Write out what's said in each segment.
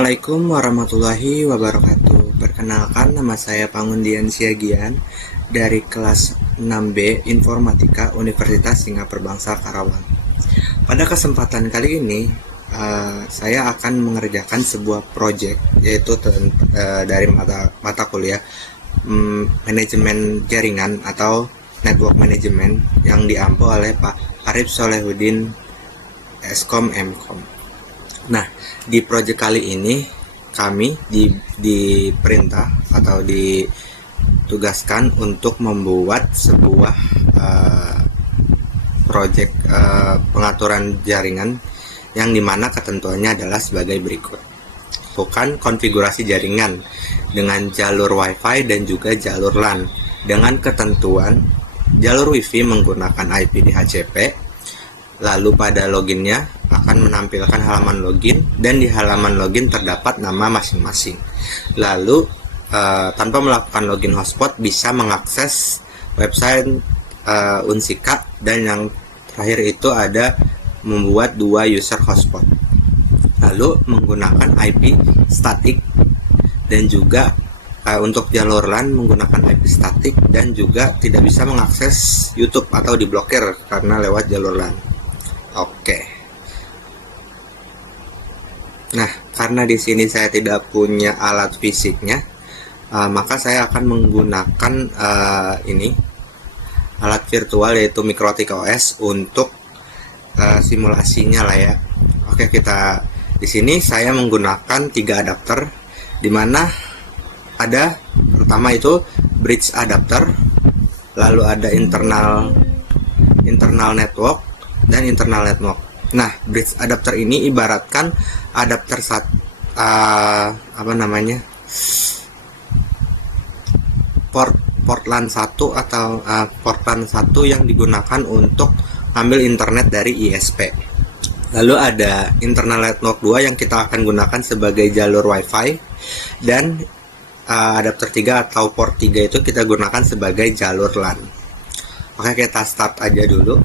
Assalamualaikum warahmatullahi wabarakatuh. Perkenalkan, nama saya Pangundian Siagian dari kelas 6B Informatika Universitas Singapura Bangsa Karawang. Pada kesempatan kali ini, saya akan mengerjakan sebuah proyek, yaitu dari mata kuliah manajemen jaringan atau network management yang diampu oleh Pak Arif Solehudin Eskom Mkom. Nah, di proyek kali ini kami diperintah atau ditugaskan untuk membuat sebuah proyek pengaturan jaringan yang dimana ketentuannya adalah sebagai berikut. Bukan konfigurasi jaringan dengan jalur WiFi dan juga jalur LAN dengan ketentuan jalur WiFi menggunakan IP DHCP. Lalu pada loginnya akan menampilkan halaman login dan di halaman login terdapat nama masing-masing. Lalu tanpa melakukan login hotspot bisa mengakses website Unsika, dan yang terakhir itu ada membuat 2 user hotspot. Lalu menggunakan IP statik dan juga untuk jalur LAN menggunakan IP statik dan juga tidak bisa mengakses YouTube atau diblokir karena lewat jalur LAN. Oke. Nah, karena di sini saya tidak punya alat fisiknya, maka saya akan menggunakan ini alat virtual, yaitu Mikrotik OS untuk simulasinya lah ya. Oke, kita di sini saya menggunakan 3 adapter, dimana ada pertama itu bridge adapter, lalu ada internal network dan internal network. Nah, bridge adapter ini ibaratkan adapter port LAN 1 atau port LAN 1 yang digunakan untuk ambil internet dari ISP. Lalu ada internal network 2 yang kita akan gunakan sebagai jalur WiFi, dan adapter 3 atau port 3 itu kita gunakan sebagai jalur LAN. Oke, kita start aja dulu.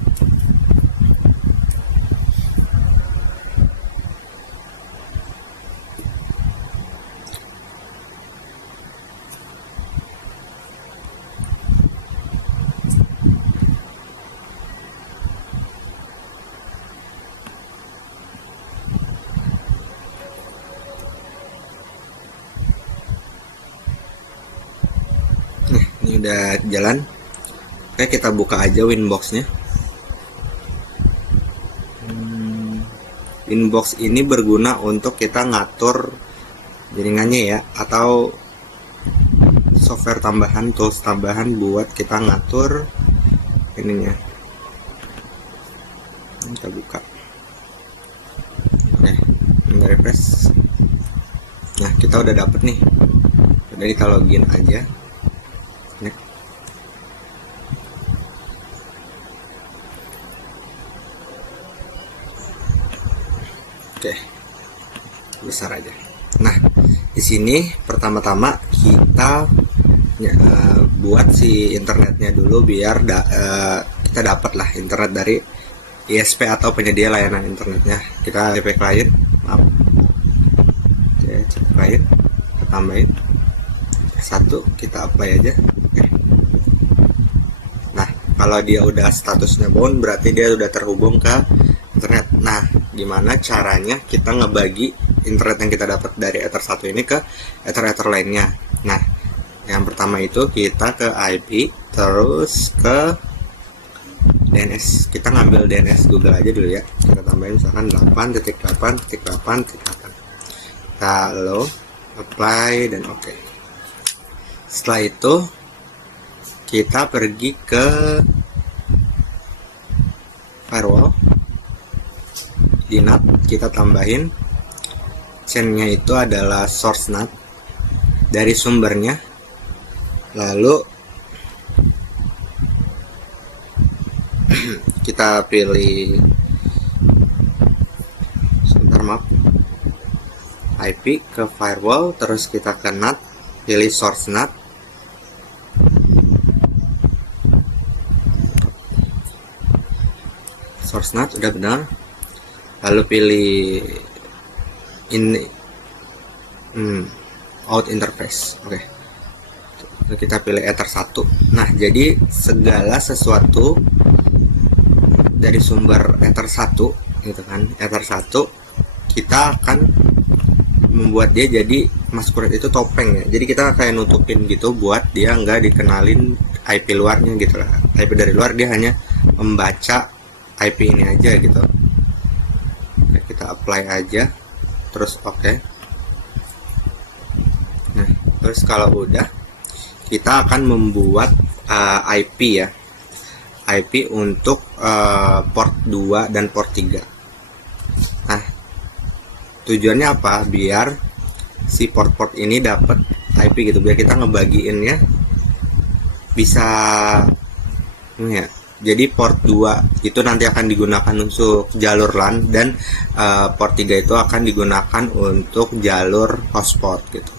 Ini udah jalan. Oke, kita buka aja Winbox-nya. Winbox ini berguna untuk kita ngatur jaringannya ya, atau software tambahan, tools tambahan buat kita ngatur ininya. Kita buka. Oke, refresh. Nah, kita udah dapet nih. Jadi kita login aja. Oke, besar aja. Nah, di sini pertama-tama kita buat si internetnya dulu biar kita dapat lah internet dari ISP atau penyedia layanan internetnya. Kita cp client, maaf. Oke, cp client, kita tambahin 1, kita apply aja. Oke. Nah, kalau dia udah statusnya bound, berarti dia udah terhubung ke internet. Nah, gimana caranya kita ngebagi internet yang kita dapat dari Ether 1 ini ke Ether lainnya? Nah, yang pertama itu kita ke IP, terus ke DNS. Kita ngambil DNS Google aja dulu ya. Kita tambahin misalkan 8.8.8.8. Lalu apply dan oke. Setelah itu kita pergi ke firewall. Di NAT kita tambahin chainnya itu adalah source NAT dari sumbernya, lalu kita pilih IP ke firewall, terus kita ke NAT, pilih source NAT, udah benar. Lalu pilih out interface. Oke. Kita pilih Ether 1. Nah, jadi segala sesuatu dari sumber Ether 1 gitu kan. Ether 1 kita akan membuat dia jadi masquerade itu topeng ya. Jadi kita kayak nutupin gitu buat dia nggak dikenalin IP luarnya gitu lah. IP dari luar dia hanya membaca IP ini aja gitu. Oke, kita apply aja. Terus oke. Nah, terus kalau udah kita akan membuat IP ya, IP untuk port 2 dan port 3. Nah, tujuannya apa? Biar si port-port ini dapat IP gitu, biar kita ngebagiinnya bisa ya. Jadi port 2 itu nanti akan digunakan untuk jalur LAN, dan port 3 itu akan digunakan untuk jalur hotspot gitu.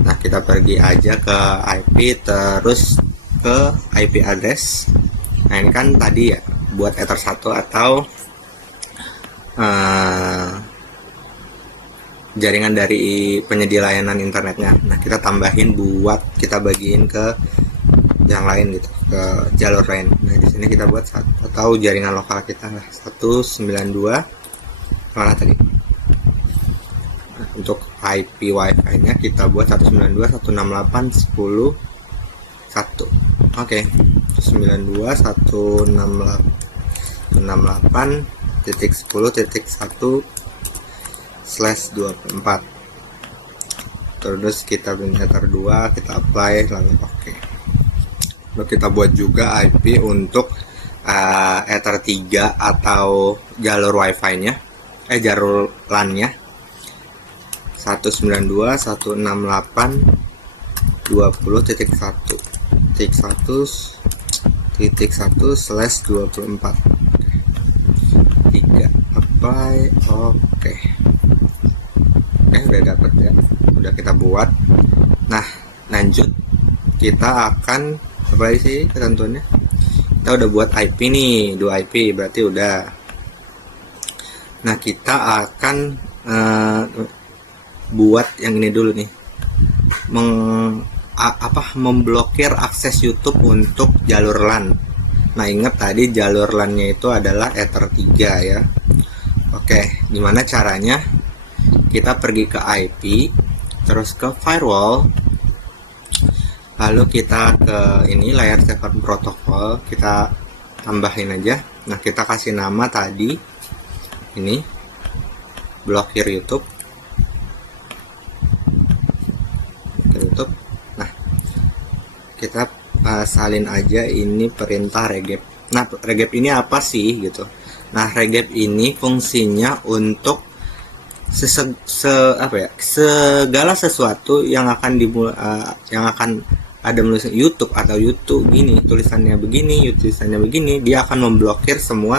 Nah, kita pergi aja ke IP, terus ke IP address. Nah, ini kan tadi ya buat Ether 1 atau jaringan dari penyedia layanan internetnya. Nah, kita tambahin buat kita bagiin ke yang lain gitu, ke jalur lain. Nah, di sini kita buat atau jaringan lokal kita lah 192 mana tadi. Untuk IP WiFi nya kita buat 192.168.10.1. Oke, 192.168.10.1/24. Terus kita pindah Ether 2, kita apply lalu oke. Lalu kita buat juga IP untuk Ether 3 atau jalur WiFi nya, jalur LAN nya 192.168.20.1/24 3 apply. Oke. Udah dapet ya, udah kita buat. Nah, lanjut kita akan apa sih ketentuannya? Kita udah buat IP nih, 2 IP berarti udah. Nah, kita akan buat yang ini dulu nih, memblokir akses YouTube untuk jalur LAN. Nah, ingat tadi jalur LAN-nya itu adalah Ether 3 ya. Oke, gimana caranya? Kita pergi ke IP, terus ke firewall, lalu kita ke ini layer 7 protocol, kita tambahin aja. Nah, kita kasih nama tadi ini blokir YouTube. Nah, kita salin aja ini perintah regep. Nah, regep ini apa sih gitu? Nah, regep ini fungsinya untuk segala sesuatu yang akan yang akan ada menulis YouTube atau YouTube gini, tulisannya begini, tulisannya begini, dia akan memblokir semua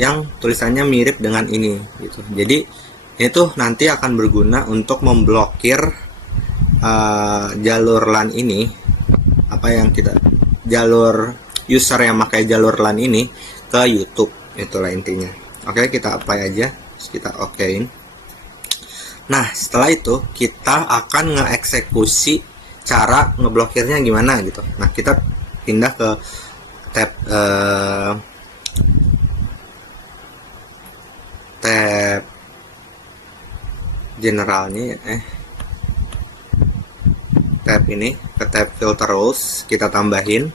yang tulisannya mirip dengan ini gitu. Jadi itu nanti akan berguna untuk memblokir jalur LAN ini, jalur user yang pakai jalur LAN ini ke YouTube, itulah intinya. Oke, kita apply aja, terus kita okein. Nah, setelah itu kita akan ngeeksekusi cara ngeblokirnya gimana gitu. Nah, kita pindah ke tab generalnya tab ini, ke tab filter rules, kita tambahin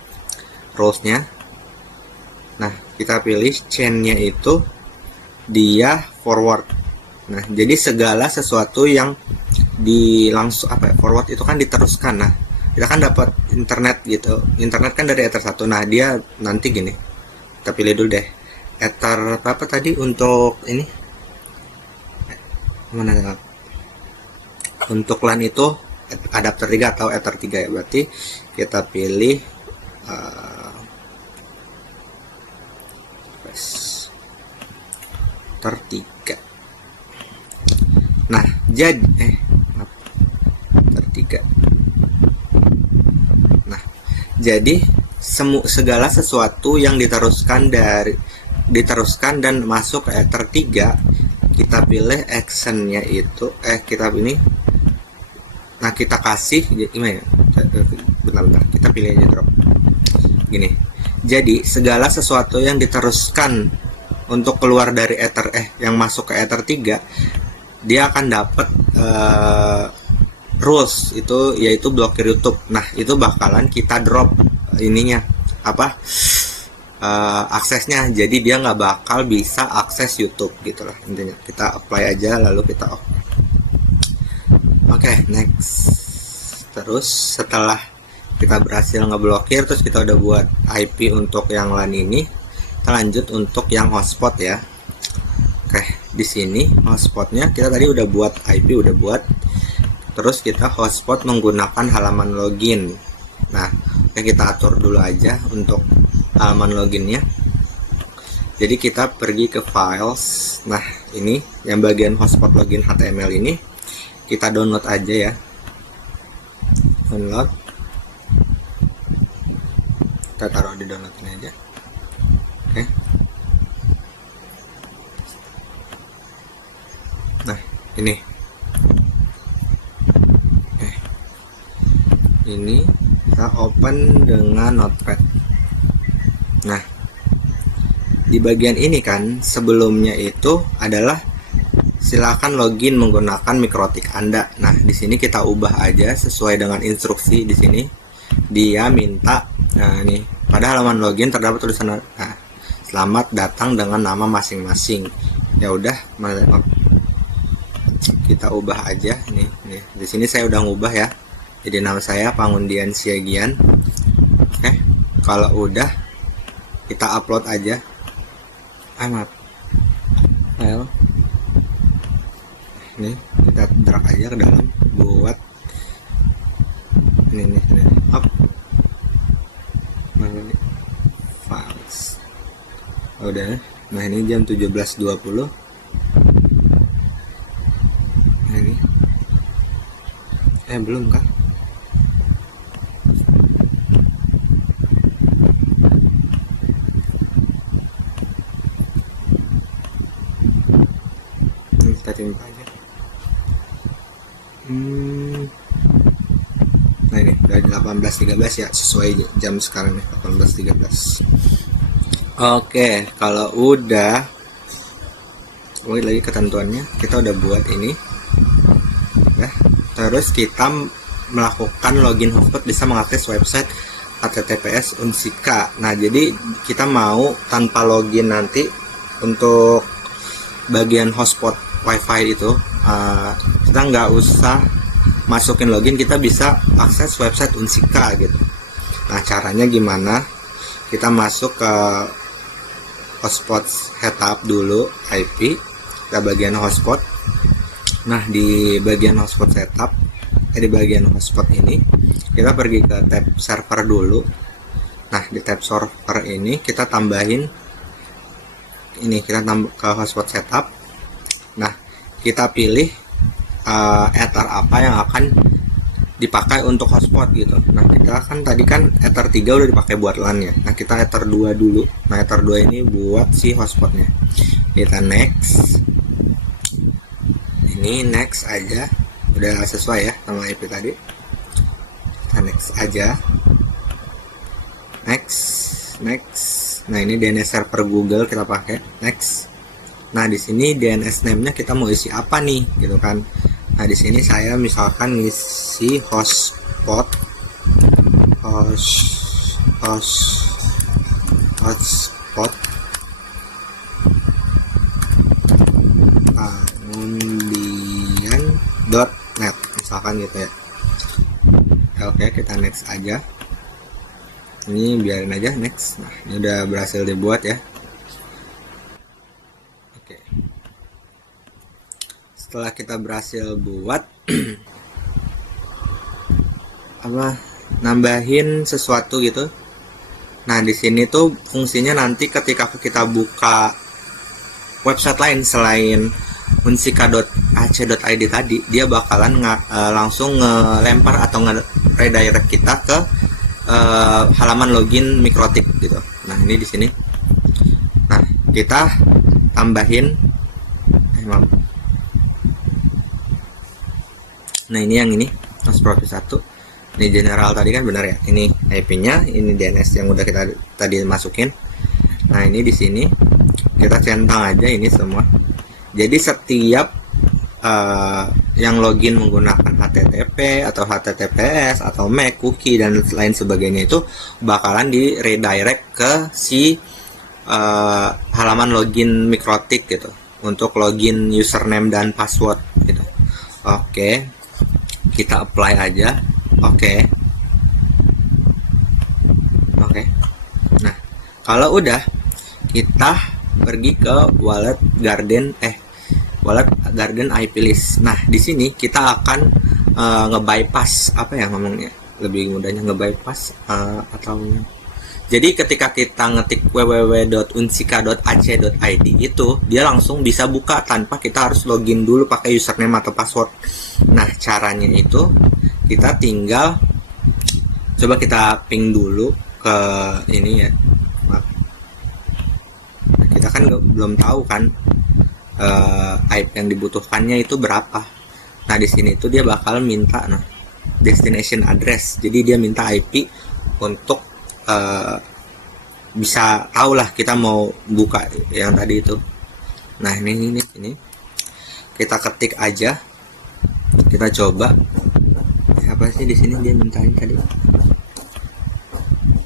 rulesnya. Nah, kita pilih chainnya itu dia forward. Nah, jadi segala sesuatu yang forward itu kan diteruskan. Nah, kita kan dapat internet gitu, internet kan dari Ether 1. Nah, dia nanti gini, kita pilih dulu deh Ether apa tadi untuk ini, mana untuk LAN itu adapter 3 atau Ether 3 ya, berarti kita pilih Ether 3. Nah, jadi Ether 3. Nah, jadi segala sesuatu yang diteruskan dan masuk ke Ether 3, kita pilih actionnya itu kita ini Nah, kita kasih gimana ya? Bentar, kita pilih aja drop. Gini. Jadi, segala sesuatu yang diteruskan untuk keluar dari Ether yang masuk ke Ether 3, dia akan dapat rules itu, yaitu blokir YouTube. Nah, itu bakalan kita drop ininya apa? Aksesnya, jadi dia nggak bakal bisa akses YouTube gitu lah intinya. Kita apply aja lalu kita off. Oke, next. Terus setelah kita berhasil ngeblokir, terus kita udah buat IP untuk yang LAN ini, kita lanjut untuk yang hotspot ya. Oke, di sini hotspotnya kita tadi udah buat IP, udah buat. Terus kita hotspot menggunakan halaman login. Nah, kita atur dulu aja untuk halaman loginnya. Jadi kita pergi ke files. Nah, ini yang bagian hotspot login HTML ini kita download aja ya. Download. Kita taruh di download ini aja. Oke. Nah, ini. Ini kita open dengan Notepad. Nah, di bagian ini kan sebelumnya itu adalah silakan login menggunakan mikrotik Anda. Nah, di sini kita ubah aja sesuai dengan instruksi di sini. Dia minta, nah ini pada halaman login terdapat tulisan, nah, selamat datang dengan nama masing-masing. Ya udah, kita ubah aja nih. Di sini saya udah ngubah ya. Jadi nama saya Pangundian Siagian. Oke, kalau udah kita upload aja. Maaf. File. Ini kita drag aja ke dalam buat ini up. Files. Udah. Nah, ini jam 17.20. Nah, ini. Belum kah? Kita timpa aja. Nah, ini udah 18.13 ya, sesuai jam sekarang nih, 18.13. Oke, kalau udah balik lagi ketentuannya, kita udah buat ini ya. Terus kita melakukan login hotspot bisa mengakses website https Unsika. Nah, jadi kita mau tanpa login nanti untuk bagian hotspot wifi itu kita nggak usah masukin login, kita bisa akses website Unsika gitu. Nah, caranya gimana? Kita masuk ke hotspot setup dulu, IP, ke bagian hotspot. Nah, di bagian hotspot setup, di bagian hotspot ini kita pergi ke tab server dulu. Nah, di tab server ini kita tambahin ini, kita tambah ke hotspot setup. Nah, kita pilih Ether apa yang akan dipakai untuk hotspot gitu. Nah, kita kan tadi kan Ether 3 udah dipakai buat LAN ya. Nah, kita Ether 2 dulu. Nah, Ether 2 ini buat si hotspotnya. Kita next. Ini next aja. Udah sesuai ya sama IP tadi. Kita next aja. Next. Nah, ini DNS server Google kita pakai. Next. Nah, di sini DNS name-nya kita mau isi apa nih, gitu kan? Nah, di sini saya misalkan ngisi hotspot pangundian.net misalkan gitu ya. Oke, kita next aja. Ini biarin aja next. Nah, ini udah berhasil dibuat ya. Setelah kita berhasil buat nambahin sesuatu gitu. Nah, di sini tuh fungsinya nanti ketika kita buka website lain selain unsika.ac.id tadi, dia bakalan langsung ngelempar atau nge-redirect kita ke halaman login mikrotik gitu. Nah, ini di sini. Nah, kita tambahin Nah, ini yang ini profil 1. Ini general tadi kan benar ya, ini IP-nya, ini DNS yang udah kita tadi masukin. Nah ini di sini kita centang aja ini semua. Jadi setiap yang login menggunakan HTTP atau HTTPS atau MAC, cookie dan lain sebagainya itu bakalan di redirect ke si halaman login Mikrotik gitu untuk login username dan password gitu. Oke, kita apply aja. Oke. Nah, kalau udah kita pergi ke Wallet Garden IP list. Nah, di sini kita akan nge-bypass apa ya ngomongnya? Lebih mudahnya nge-bypass atau jadi ketika kita ngetik www.unsika.ac.id itu dia langsung bisa buka tanpa kita harus login dulu pakai username atau password. Nah, caranya itu kita tinggal coba kita ping dulu ke ini ya. Kita kan belum tahu kan IP yang dibutuhkannya itu berapa. Nah, di sini itu dia bakal minta destination address. Jadi dia minta IP untuk bisa tahu lah kita mau buka yang tadi itu. Nah, ini kita ketik aja, kita coba apa sih di sini dia mintain tadi.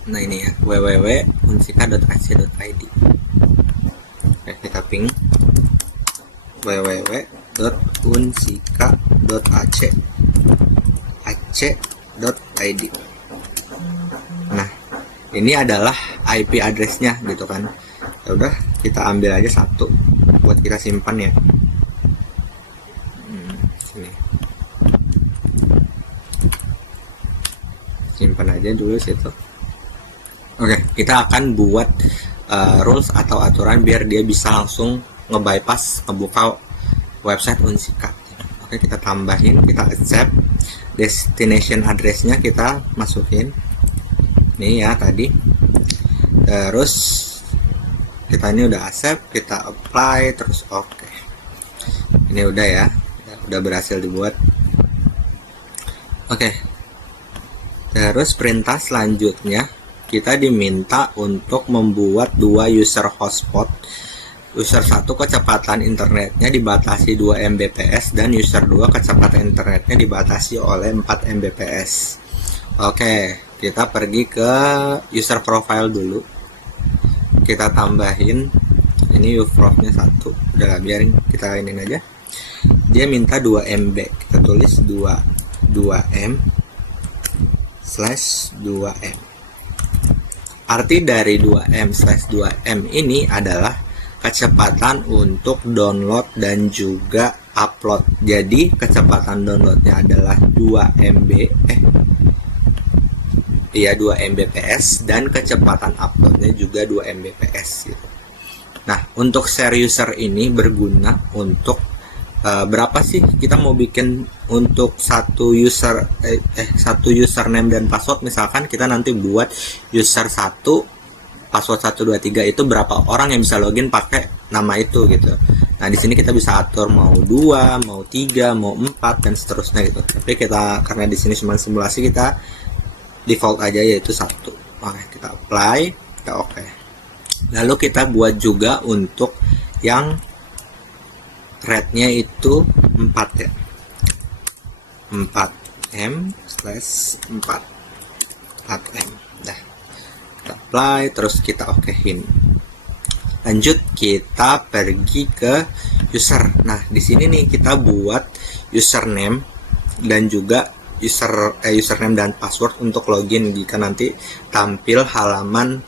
Nah, ini ya www.unsika.ac.id. Oke, kita ping www.unsika.ac.id. Nah, ini adalah IP address-nya gitu kan. Ya udah, kita ambil aja satu buat kita simpan ya. Sini. Simpan aja dulu situ. Oke, kita akan buat rules atau aturan biar dia bisa langsung nge-bypass ngebuka website Unsika. Oke, kita tambahin, kita accept. Destination address-nya kita masukin. Ini ya tadi. Terus kita ini udah accept, kita apply, terus oke. Ini udah ya, udah berhasil dibuat. Oke. Terus perintah selanjutnya kita diminta untuk membuat 2 user hotspot. User 1 kecepatan internetnya dibatasi 2 Mbps dan user 2 kecepatan internetnya dibatasi oleh 4 Mbps. Oke, kita pergi ke user profile dulu. Kita tambahin ini usernya 1. Udah biarin kita ini aja. Dia minta 2 MB. Kita tulis 2M/2M. Arti dari 2M/2M ini adalah kecepatan untuk download dan juga upload. Jadi kecepatan downloadnya adalah 2 Mbps dan kecepatan uploadnya juga 2 Mbps gitu. Nah, untuk share user ini berguna untuk berapa sih kita mau bikin untuk satu username dan password. Misalkan kita nanti buat user 1 password 123 itu berapa orang yang bisa login pakai nama itu gitu. Nah, di sini kita bisa atur mau 2, mau 3, mau 4 dan seterusnya gitu. Tapi kita karena di sini cuma simulasi, kita default aja yaitu 1. Oke, kita apply, kita oke. Lalu kita buat juga untuk yang rate-nya itu 4 ya. 4M/4M. Nah, kita apply, terus kita okein. Lanjut, kita pergi ke user. Nah, di sini nih kita buat username dan juga username dan password untuk login jika nanti tampil halaman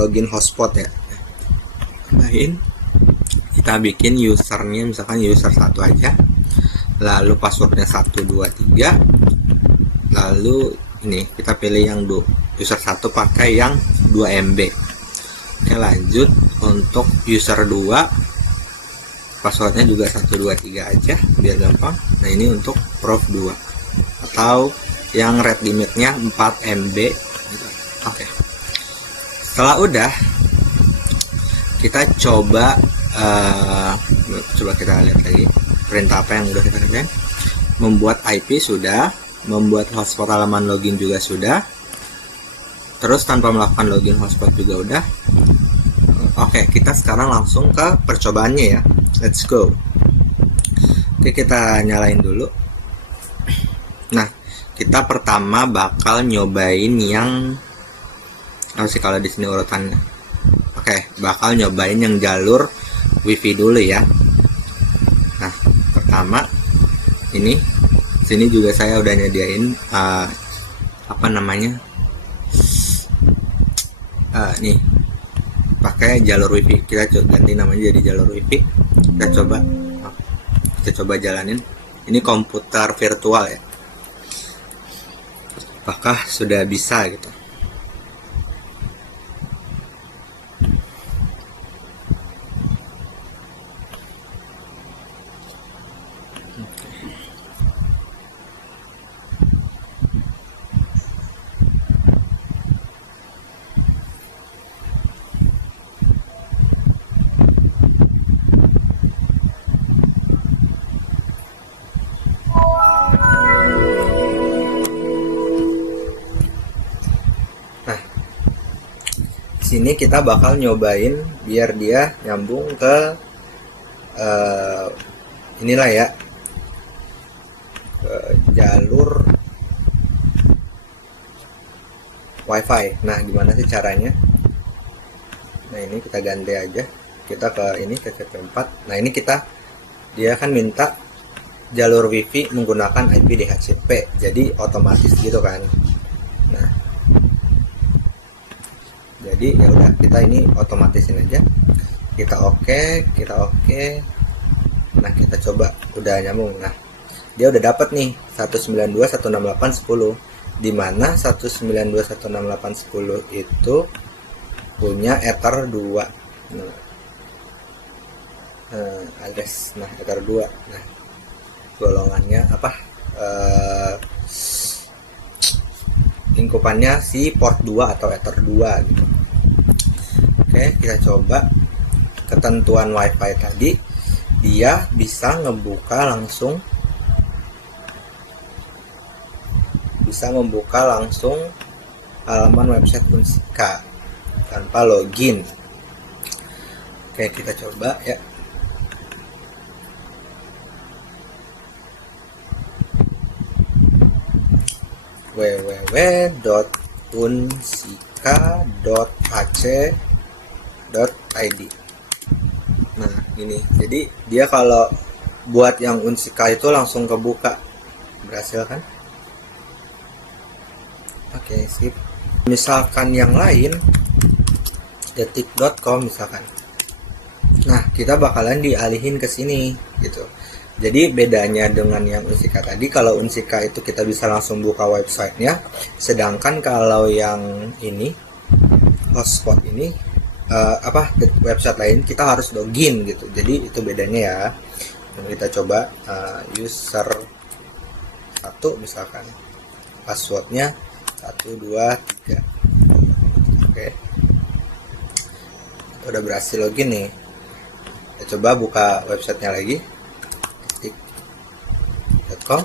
login hotspot ya. Tambahin, kita bikin usernya misalkan user 1 aja, lalu passwordnya 123, lalu ini kita pilih yang user 1 pakai yang 2 MB. Oke, lanjut untuk user 2 passwordnya juga 123 aja biar gampang. Nah, ini untuk prof 2 atau yang rate limitnya 4 MB gitu. Oke, setelah udah kita coba kita lihat lagi perintah apa yang udah kita kerjain. Membuat IP sudah, membuat hotspot halaman login juga sudah. Terus tanpa melakukan login hotspot juga udah. Oke, kita sekarang langsung ke percobaannya ya. Let's go. Oke, kita nyalain dulu. Nah, kita pertama bakal nyobain yang sih kalau di sini urutannya. Oke, bakal nyobain yang jalur WiFi dulu ya. Nah, pertama ini sini juga saya udah nyediain apa namanya? Nih pakai jalur WiFi. Kita ganti namanya jadi jalur WiFi. Kita coba jalanin. Ini komputer virtual ya. Apakah sudah bisa gitu? Sini kita bakal nyobain biar dia nyambung ke inilah ya, ke jalur WiFi. Nah, gimana sih caranya? Nah, ini kita ganti aja. Kita ke ini ke CP4. Nah, ini dia kan minta jalur WiFi menggunakan IP DHCP. Jadi otomatis gitu kan. Nah, jadi ya udah, kita ini otomatisin aja. Kita oke. Nah, kita coba udah nyambung. Nah, dia udah dapat nih 192.168.10, dimana 192.168.10 itu punya Ether 2. Address. Nah, Ether 2. Nah, golongannya apa? Lingkupannya si port 2 atau Ether 2 gitu. Oke, kita coba ketentuan WiFi tadi. Dia bisa membuka langsung halaman website Unsika tanpa login. Oke, kita coba ya. www.unsika.ac.id. Nah, ini jadi dia kalau buat yang Unsika itu langsung kebuka, berhasil kan? Oke, sip. Misalkan yang lain detik.com misalkan. Nah, kita bakalan dialihin ke sini gitu. Jadi bedanya dengan yang Unsika tadi, kalau Unsika itu kita bisa langsung buka websitenya, sedangkan kalau yang ini hotspot ini website lain kita harus login gitu. Jadi itu bedanya ya. Kita coba user 1 misalkan, passwordnya 123. Oke, kita udah berhasil login nih. Kita coba buka websitenya lagi, .com.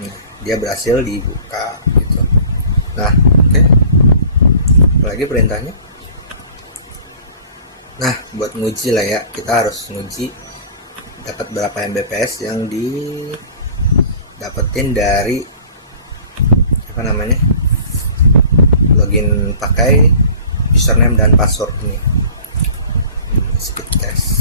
Nah, dia berhasil dibuka gitu. Nah, oke. Lagi perintahnya. Nah, buat nguji lah ya, kita harus nguji dapat berapa Mbps yang didapetin dari login pakai username dan password ini. Speed test.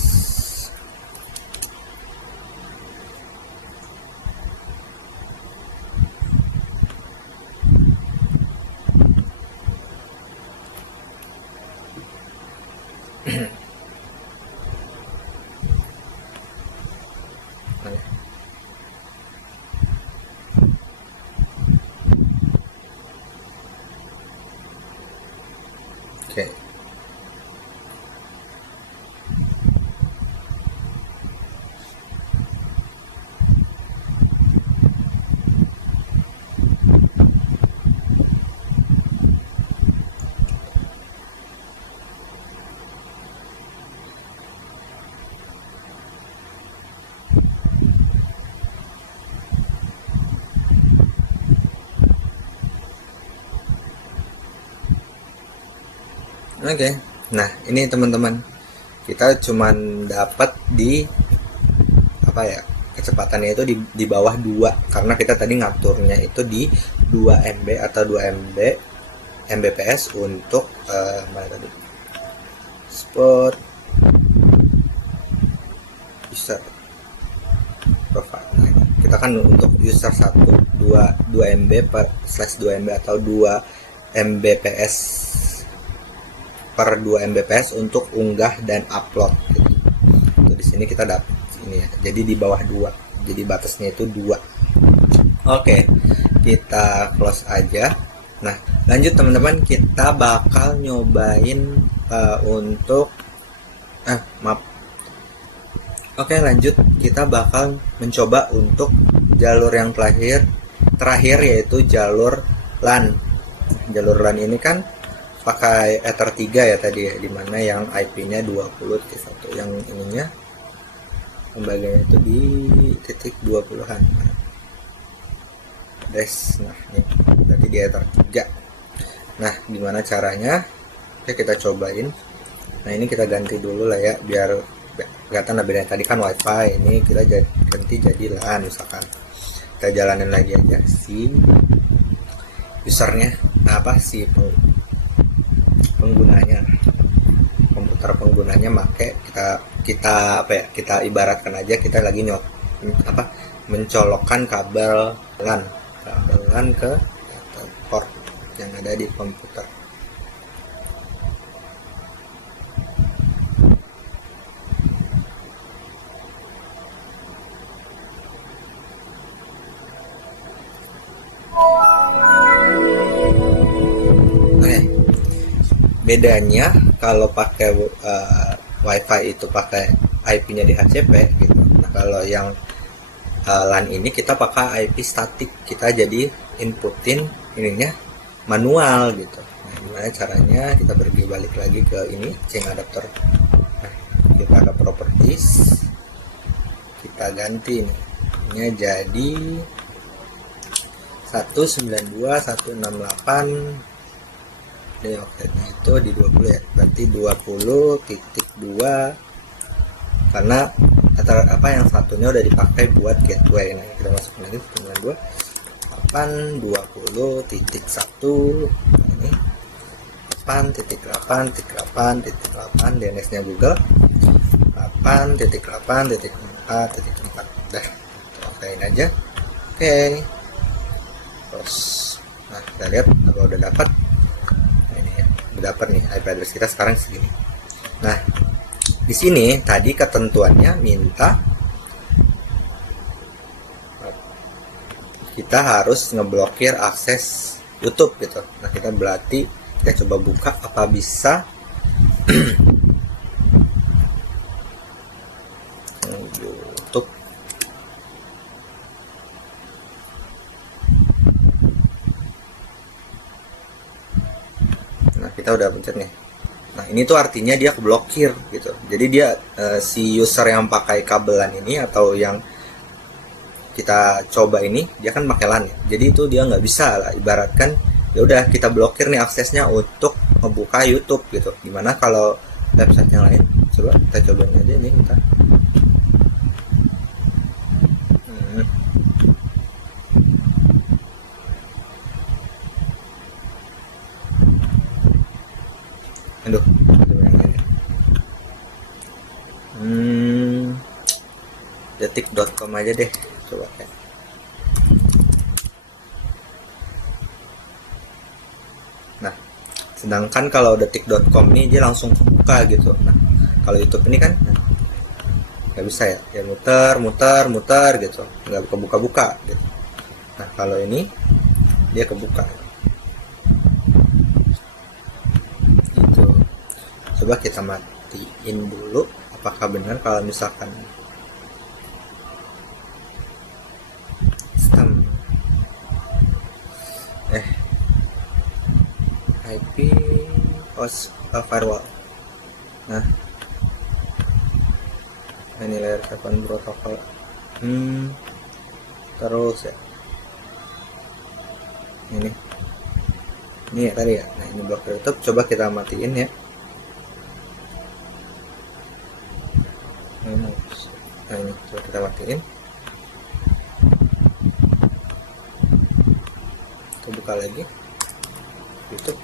Oke. Oke. Nah, ini teman-teman, kita cuman dapat di apa ya, kecepatannya itu di bawah 2 karena kita tadi ngaturnya itu di 2 MB atau 2 Mbps untuk mana tadi, spot user profile. Nah, kita kan untuk user 2 MB per slash 2 MB atau 2 Mbps per 2 Mbps untuk unggah dan upload gitu. Tuh, di sini kita dapat ini ya. Jadi di bawah 2. Jadi batasnya itu 2. Oke, kita close aja. Nah, lanjut teman-teman, kita bakal nyobain untuk maaf. Oke, lanjut, kita bakal mencoba untuk jalur yang terakhir yaitu jalur LAN. Jalur LAN ini kan pakai Ether 3 ya tadi ya, dimana yang IP-nya 20.1, yang ininya pembagiannya itu di titik 20-an. Nah, ini berarti di Ether 3. Nah, gimana caranya? Oke, kita cobain. Nah, ini kita ganti dulu lah ya, biar kelihatan bedanya. Tadi kan WiFi, ini kita ganti jadi LAN misalkan. Kita jalanin lagi aja si usernya, si penggunanya, komputer penggunanya make kita ibaratkan aja kita lagi mencolokkan kabel LAN ke port yang ada di komputer. Bedanya kalau pakai WiFi itu pakai IP-nya di HCP gitu. Nah, kalau yang LAN ini kita pakai IP statik, kita jadi inputin ininya manual gitu. Nah, gimana caranya? Kita pergi balik lagi ke ini chain adapter. Nah, kita ada properties, kita ganti ini jadi 192.168. Ini oktetnya itu di 20 ya, berarti 20.2 karena yang satunya udah dipakai buat gateway. Nah, kita masukin lagi 92.20.1 ini 8.8.8.8 DNS-nya Google 8.8.4.4. Dah, okein aja. Oke. Terus, nah kita lihat apa udah dapat. Dapat nih IP address kita sekarang segini. Nah, di sini tadi ketentuannya minta kita harus ngeblokir akses YouTube gitu. Nah, kita coba buka apa bisa YouTube. Kita udah pencet nih. Nah, ini tuh artinya dia keblokir gitu. Jadi dia si user yang pakai kabelan ini atau yang kita coba ini, dia kan pakai LAN ya. Jadi itu dia nggak bisa lah, ibaratkan ya udah kita blokir nih aksesnya untuk membuka YouTube gitu. Gimana kalau website yang lain? Coba kita cobain aja nih kita. Aduh, detik.com aja deh, coba ya. Nah, sedangkan kalau detik.com ini dia langsung buka gitu. Nah, kalau YouTube ini kan nggak bisa ya, dia muter gitu, nggak buka gitu. Nah, kalau ini dia kebuka. Coba kita matiin dulu apakah benar kalau misalkan sistem IP host firewall. Nah, ini layer 7 protokol terus ya, ini ya tadi ya. Nah, ini blokir YouTube, coba kita matiin ya. Nah, ini coba kita matiin, kita buka lagi YouTube.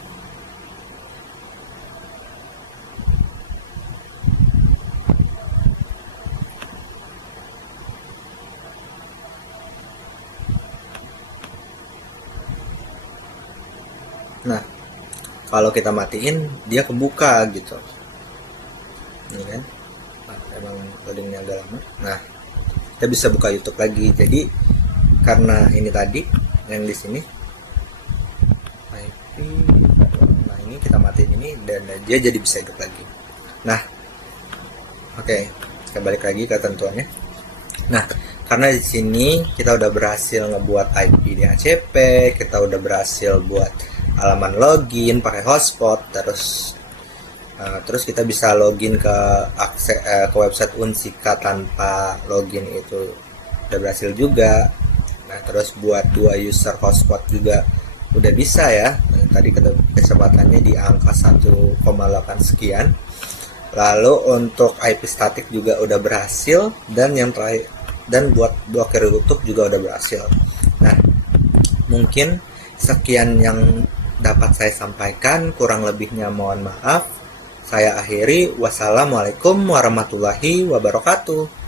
Nah, kalau kita matiin dia kebuka gitu, ini kan. Nah, emang loadingnya agak lama. Nah, kita bisa buka YouTube lagi. Jadi karena ini tadi yang di sini IP, nah ini kita matiin ini dan dia jadi bisa hidup lagi. Nah, oke, kita balik lagi ke tentuannya. Nah, karena di sini kita udah berhasil ngebuat IP DHCP, kita udah berhasil buat halaman login pakai hotspot, terus kita bisa login ke ke website Unsika tanpa login, itu udah berhasil juga. Nah, terus buat 2 user hotspot juga udah bisa ya. Nah, tadi kecepatannya di angka 1,8 sekian. Lalu untuk IP statik juga udah berhasil, dan yang terakhir, dan buat blokir YouTube juga udah berhasil. Nah, mungkin sekian yang dapat saya sampaikan, kurang lebihnya mohon maaf. Saya akhiri, wassalamualaikum warahmatullahi wabarakatuh.